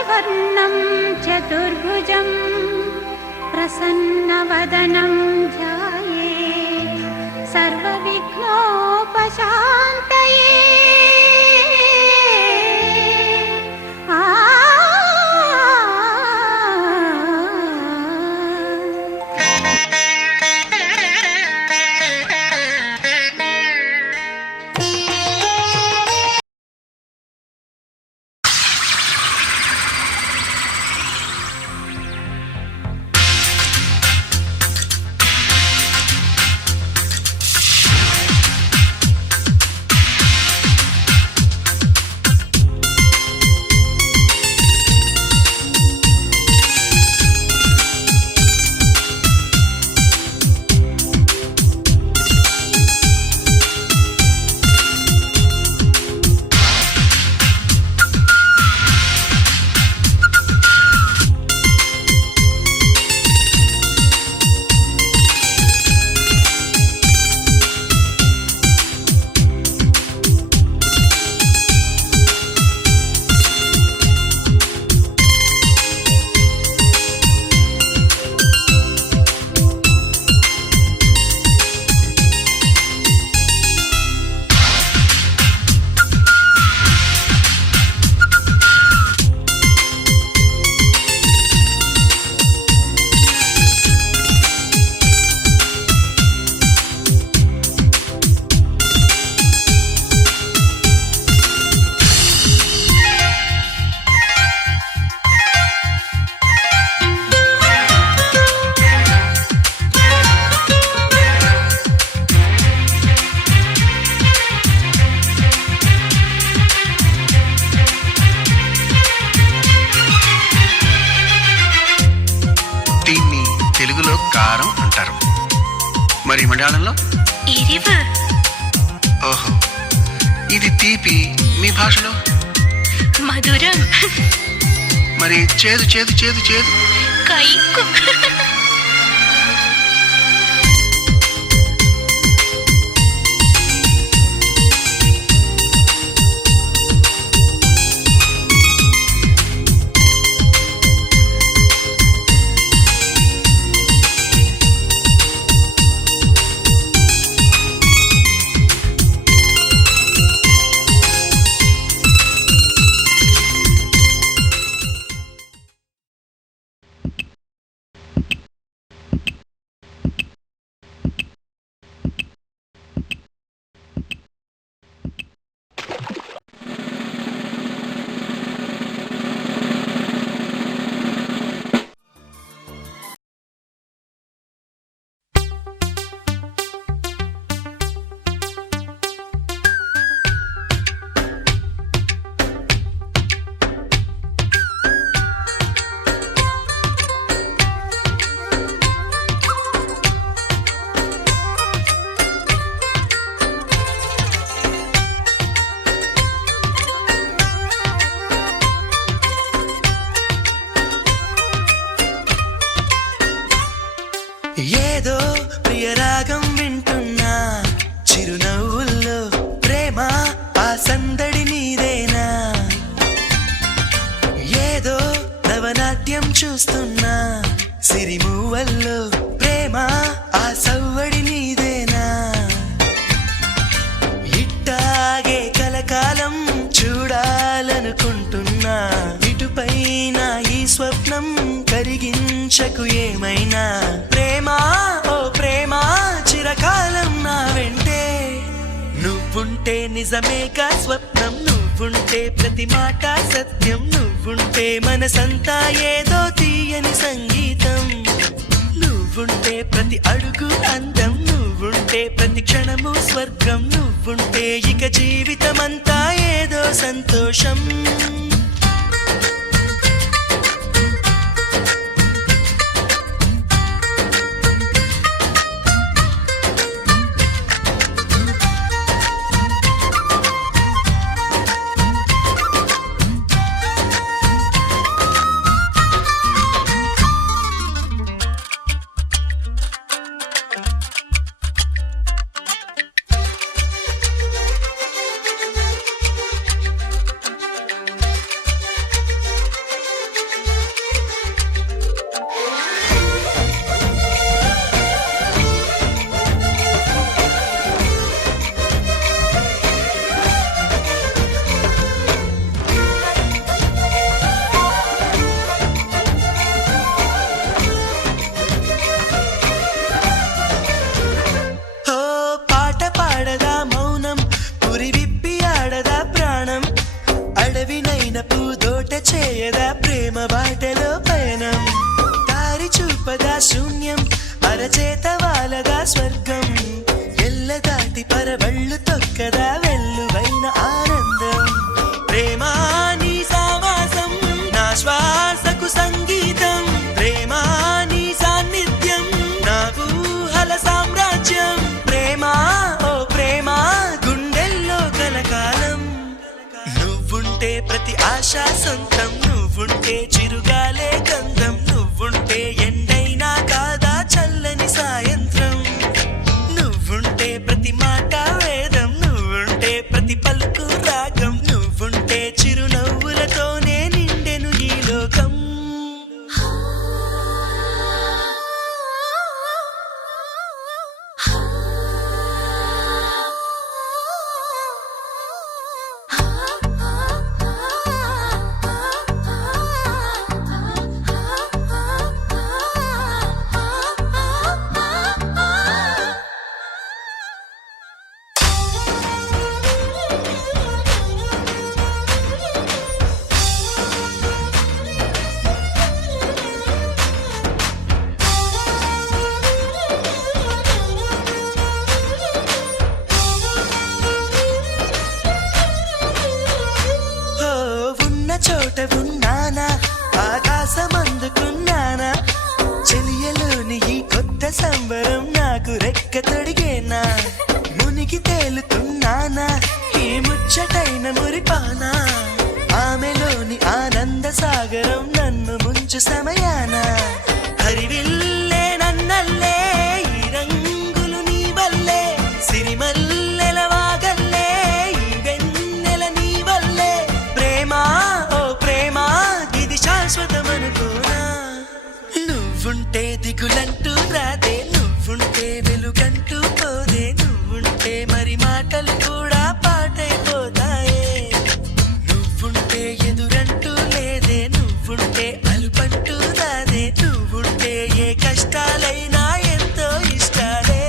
शुक्लाम्बरधरं चतुर्भुजं प्रसन्नवदनं ध्यायेत् सर्वविघ्नोपशान्तये। తెలుగులో కారం అంటారు, మరి మలయాళంలో ఎరివు. ఓహో, ఇది తీపి మీ భాషలో మధురం. మరి చేదు చేదు చేదు చేదు కైకు. ఏదో ప్రియరాగం వింటున్నా, చిరునవ్వుల్లో ప్రేమ ఆ సందడి నీదేనా. ఏదో నవనాట్యం చూస్తున్నా, సిరిమూవల్లో ప్రేమ ఆ సవ్వడి నీదేనా. ఇట్టాగే కలకాలం చూడాలనుకుంటున్నా, ఇటుపైన ఈ స్వప్నం కరిగించకు ఏమైనా. ప్రేమా ఓ ప్రేమా చిరకాలం నా వెంటే, నువ్వుంటే నిజమేగా స్వప్నం, నువ్వుంటే ప్రతి మాట సత్యం, నువ్వుంటే మనసంతా ఏదో తీయని సంగీతం, నువ్వుంటే ప్రతి అడుగు అందం, నువ్వుంటే ప్రతి క్షణము స్వర్గం, నువ్వుంటే ఇక జీవితమంతా ఏదో సంతోషం. వాలదా స్వర్గం ఎల్లదాటి పరవళ్ళు తొక్కదా వెల్లువైన ఆనందం ప్రేమా నీ సావాసం నా శ్వాసకు సంగీతం ప్రేమా నీ సాన్నిధ్యం నా ఊహల సామ్రాజ్యం ప్రేమా ఓ ప్రేమా గుండెల్లో కలకాలం నువ్వుంటే ప్రతి ఆశ సొంతం నువ్వుంటే చిరుగాలే గంధం నువ్వుంటే ఎండైనా కాదా చల్లని సాయంత్రం నువ్వుంటే ప్రతి మాట వేదం నువ్వుంటే ప్రతి పలుకు రాగం నువ్వుంటే చిరునవ్వులతోనే నిండెను ఈ లోకం చోట ఉన్నానా ఆకాశం అందుకున్నానా చెలియలోని ఈ కొత్త సంబరం నాకు రెక్క తొడిగేనా మునిగి తేలుతున్నానా ఈ ముచ్చటైన మురిపానా ఆమెలోని ఆనంద సాగరం నన్ను ముంచు సమయాన హరివిల్లే నన్నల్లే ఈ రంగులు నీ వల్లే సిరిమల్లెల వాగల్లే ఈ వెన్నెల నీ వల్లే ప్రేమా శాశ్వతమనుకోనా నువ్వుంటే దిగులంటూ రాదే నువ్వుంటే వెలుగంటూ పోదే నువ్వుంటే మరి మాటలు కూడా పాటైపోతాయే నువ్వుంటే ఎదురంటూ లేదే నువ్వుంటే అలుపంటూ రాదే నువ్వుంటే ఏ కష్టాలైనా ఎంతో ఇష్టాలే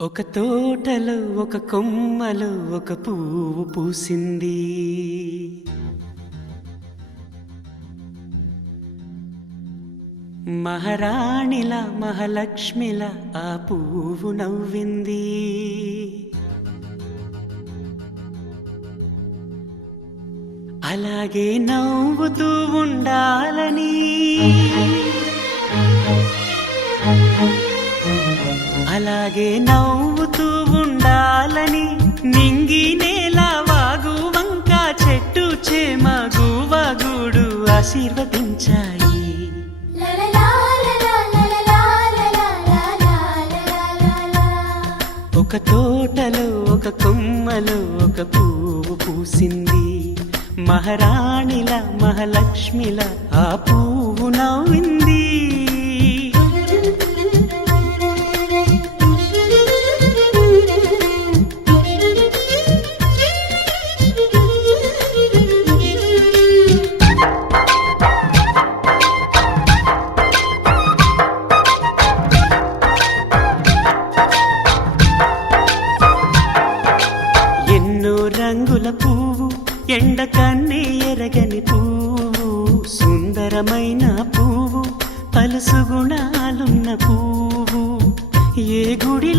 ఒక తోటలో ఒక కొమ్మలో ఒక పువ్వు పూసింది మహారాణిలా మహాలక్ష్మిలా ఆ పువ్వు నవ్వింది అలాగే నవ్వుతూ ఉండాలని అలాగే నవ్వుతూ ఉండాలని నింగి నేల వాగు వంక చెట్టు చేమ గువగూడు ఆశీర్వదించాయి ఒక తోటలో ఒక కొమ్మలో ఒక పువ్వు పూసింది మహారాణిలా మహాలక్ష్మిలా ఆ పువ్వు నవ్వింది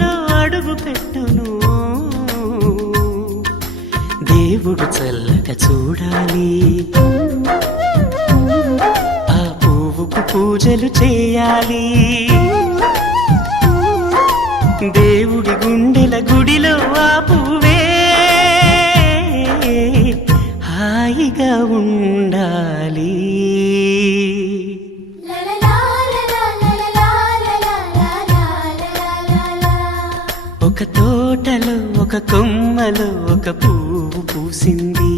గుడిలో అడుగు పెట్టును దేవుడు చల్లగా చూడాలి ఆ పువ్వుకు పూజలు చేయాలి దేవుడి గుండెల గుడిలో ఆ పువ్వే హాయిగా ఉండాలి ఒక తోటలో ఒక కొమ్మలో ఒక పువ్వు పూసింది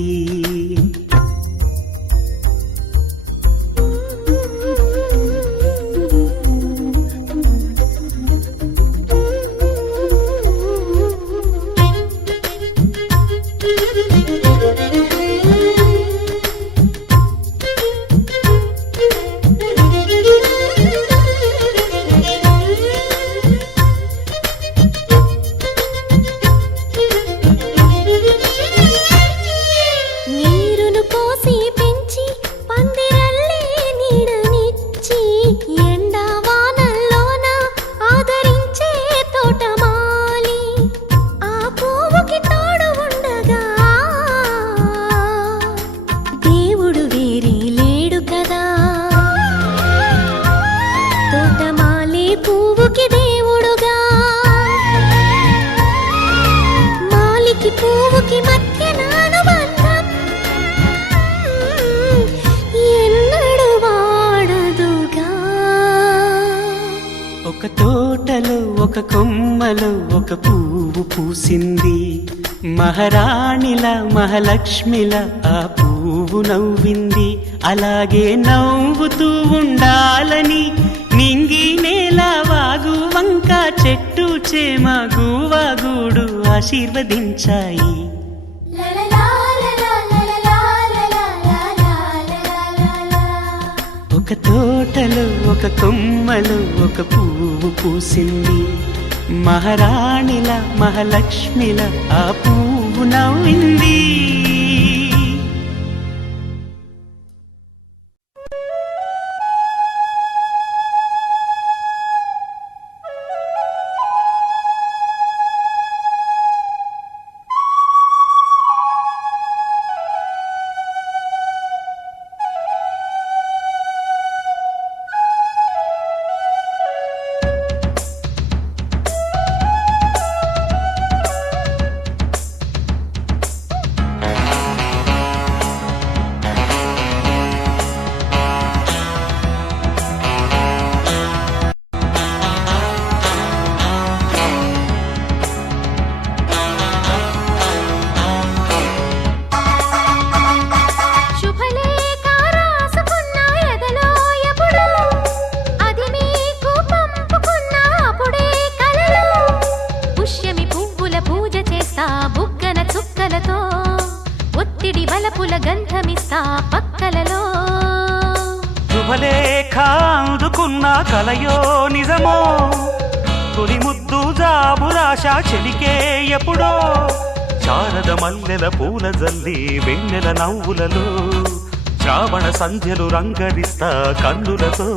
ఒక తోటలో ఒక కొమ్మలో ఒక పువ్వు పూసింది మహారాణిలా మహాలక్ష్మిలా ఆ పువ్వు నవ్వింది అలాగే నవ్వుతూ ఉండాలని నింగి నేల వాగు వంక చెట్టు చేమ గువాగూడు ఆశీర్వదించాయి ఒక తోటలో ఒక కొమ్మలో ఒక పువ్వు పూసింది మహారాణిలా మహాలక్ష్మిలా ఆ పువ్వు నవ్వింది శుభలేఖ అందుకున్న కలయో నిజమో తొలి ముద్దు జాబురాశ చెలికే ఎప్పుడో శారద మల్లెల పూల జల్లి వెన్నెల నవ్వులలో శ్రావణ సంధ్యలు రంగరిస్తా కన్నులతో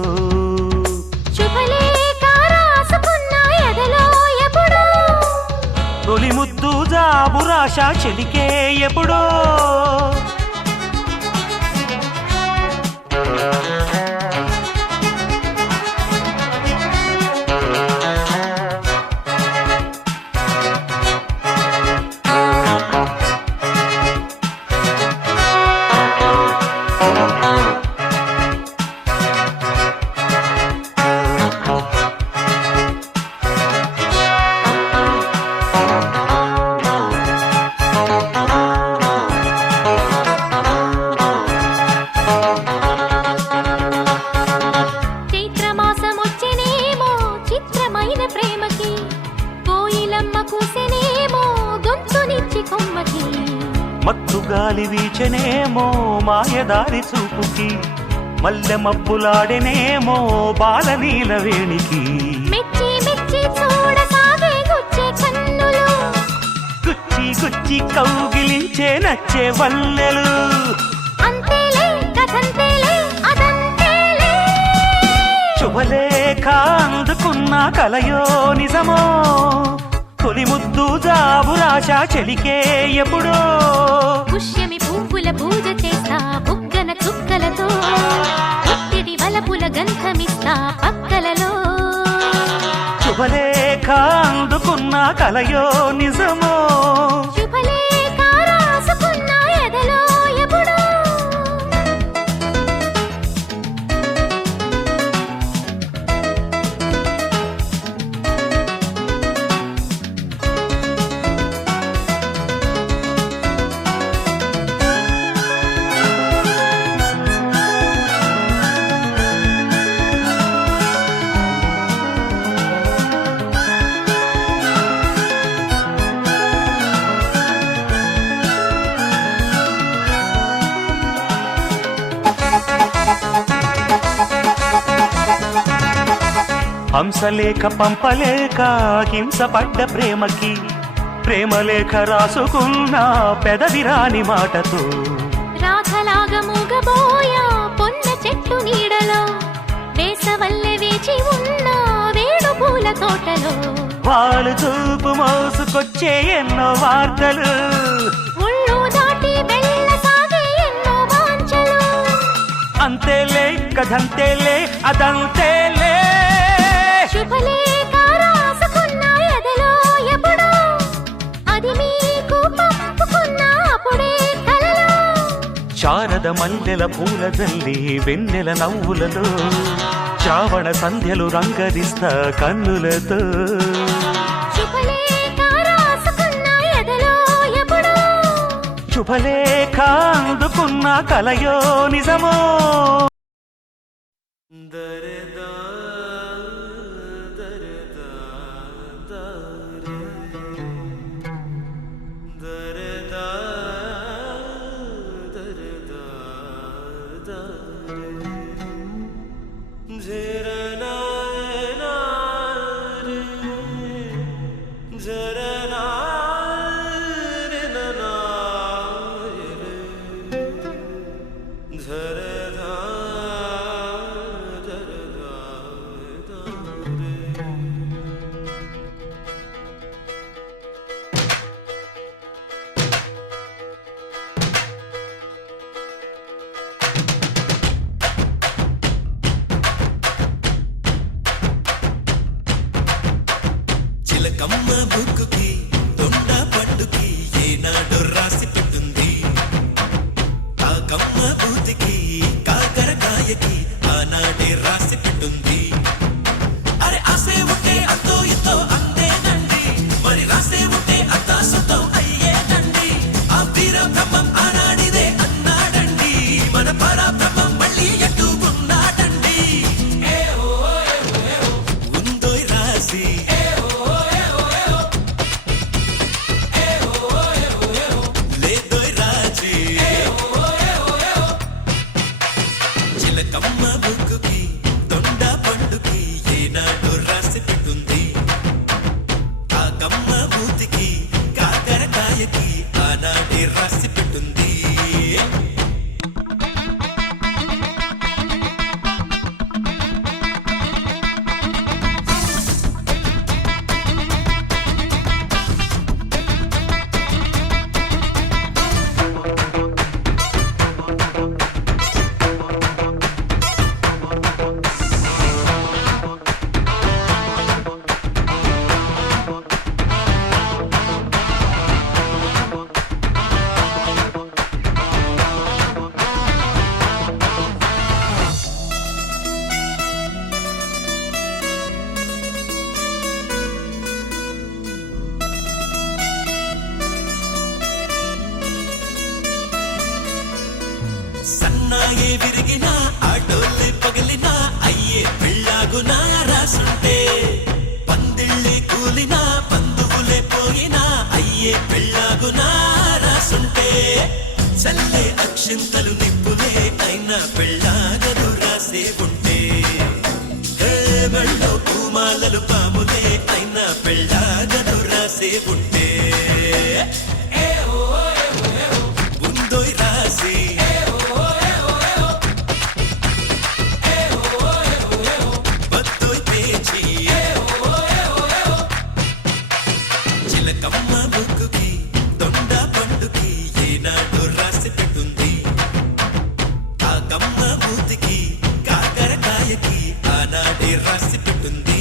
తొలి ముద్దు జాబురాశ చెలికే ఎప్పుడో మత్తుగాలి వీచెనేమో మాయదారి చూపుకి మల్లె మబ్బులాడెనేమో బాలనీల వేణికి గుచ్చి గుచ్చి కౌగిలించే నచ్చే వల్లెలు శుభలేఖ అందుకున్న కలయో నిజమో తొలి ముద్దు జాబురాశ చెలికే ఎప్పుడో పుష్యమి పువ్వుల పూజ చేస్తా బుగ్గన చుక్కలతో పుట్టిడి వలపుల గంధమిస్తా పక్కలలో శుభలేఖ అందుకున్న కలయో నిజమో శుభలేఖ రాసుకున్న ఎదలో ఎప్పుడో హంసలేఖ పంపలేక హింసపడ్డ ప్రేమకి ప్రేమలేఖ రాసుకున్న పెదవిరాని మాటతో రాధలాగా మూగబోయా పొన్న చెట్టు నీడలో వేసవల్లె వేచి ఉన్న వేడు పూల తోటలో వాళ్ళు చూపు మోసుకొచ్చే ఎన్నో వార్తలు ఒళ్ళు దాటి వెళ్ళసాగే ఎన్నో వాంఛలు అంతేలే కథంతేలే అదంతేలే శుభలేఖ రాసుకున్న ఎదలో ఎప్పుడో అది మీకు పంపుకున్న అప్పుడే కలలో శారద మల్లెల పూల జల్లి వెన్నెల నవ్వులలో శ్రావణ సంధ్యలు రంగరిస్తా కన్నులతో శుభలేఖ రాసుకున్న ఎదలో ఎప్పుడో శుభలేఖ అందుకున్న కలయో నిజమో చిలకమ్మ బుక్కుకి దొండ పండుకి ఏనాడో రాసి పెట్టుంది కాకమ్మ బూతికి కాకరకాయకి ఆనాడే రాసి పెట్టుంది అరే ఆసే ఉంటే అంతో ఇంతో అందేనండి మరి రాసే ఉంటే అంతా సొంతం అయ్యేనండి ఆ వీర బ్రహ్మం ఆనాడిదే అన్నాడండి మన పరాబ్రహ్మం మళ్ళీ ఎటు ఉన్నాడండి ఉందోయ్ రాసి లేదోయ్ రాజీ చిలకమ్మ బుక్కుకి దొండ పండుకి ఏనాడు రాసి పెట్టుంది కాకమ్మ బూతికి కాకరకాయకి ఆనాడే రాసి పెట్టుంది సన్నాయే విరిగినా ఆటోలే పగిలినా అయ్యే పిల్లాగునా రాసుంటే పందిళ్ళే కూలినా బంధువులే పోయినా అయ్యే పిల్లాగునా రాసుంటే చల్లే అక్షింతలు నిప్పులే అయినా పెళ్ళాగదు రాసే ఉంటే మెళ్ళో పూమాలలు పాములే అయినా పెళ్ళాగదు రాసే ఉంటే ఉందోయ్ రాసి బద్దోయ్ పేచి చిలకమ్మ ముక్కుకి దొండ పండుకి ఏనాడు రాసి పెట్టుంది కాకమ్మ మూతికి కాకరకాయకి ఆనాడే రాసి పెట్టుంది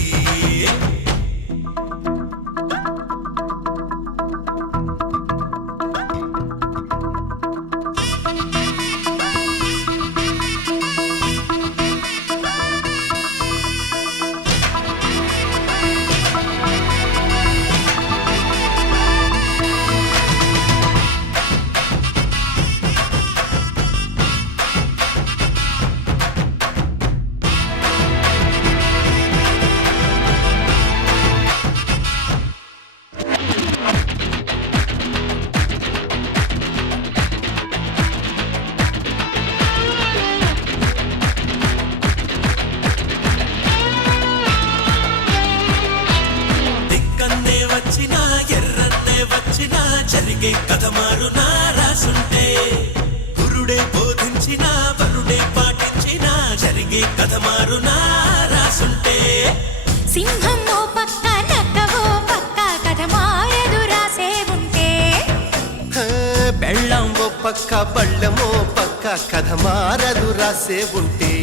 దిక్కన్నే వచ్చినా ఎర్రన్నే వచ్చినా జరిగే కథ మారునా రాసుంటే గురుడే బోధించినా వరుడే పాటించినా జరిగే కథ మారునా రాసుంటే సింహం ఓ పక్క నక్కవో పక్క కథ మారదు రాసే ఉంటే బెళ్ళం ఓ పక్క బళ్ళమో పక్క కథ మారదు రాసే ఉంటే